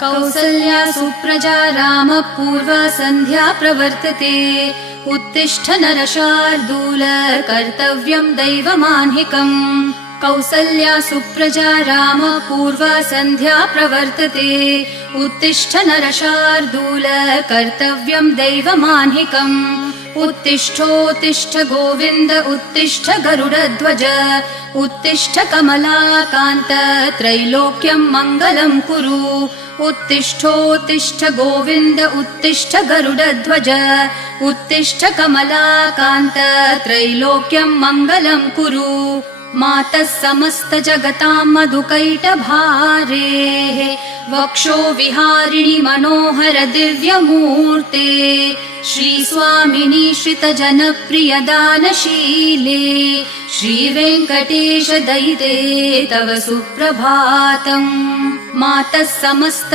कौसल्या सुप्रजा रामपूर्वा सन्ध्या प्रवर्तते। उत्तिष्ठ नरशार्दूल कर्तव्यं दैवमान्हिकम्। कौसल्या सुप्रजा रामपूर्वा सन्ध्या प्रवर्तते। उत्तिष्ठ नरशार्दूल कर्तव्यं दैवमान्हिकम्। उत्तिष्ठोत्तिष्ठ गोविन्द उत्तिष्ठ गरुडध्वज। उत्तिष्ठ कमलाकान्त त्रैलोक्यं मङ्गलं कुरु। उत्तिष्ठोत्तिष्ठ गोविन्द उत्तिष्ठ गरुडध्वज। उत्तिष्ठ कमलाकान्त त्रैलोक्यं मङ्गलं कुरु। मातः समस्त जगतां मधुकैटभारेः वक्षो विहारिणि मनोहर दिव्यमूर्ते। श्रीस्वामिनि श्रितजनप्रियदानशीले श्रीवेङ्कटेश दयिते तव सुप्रभातम्। मातः समस्त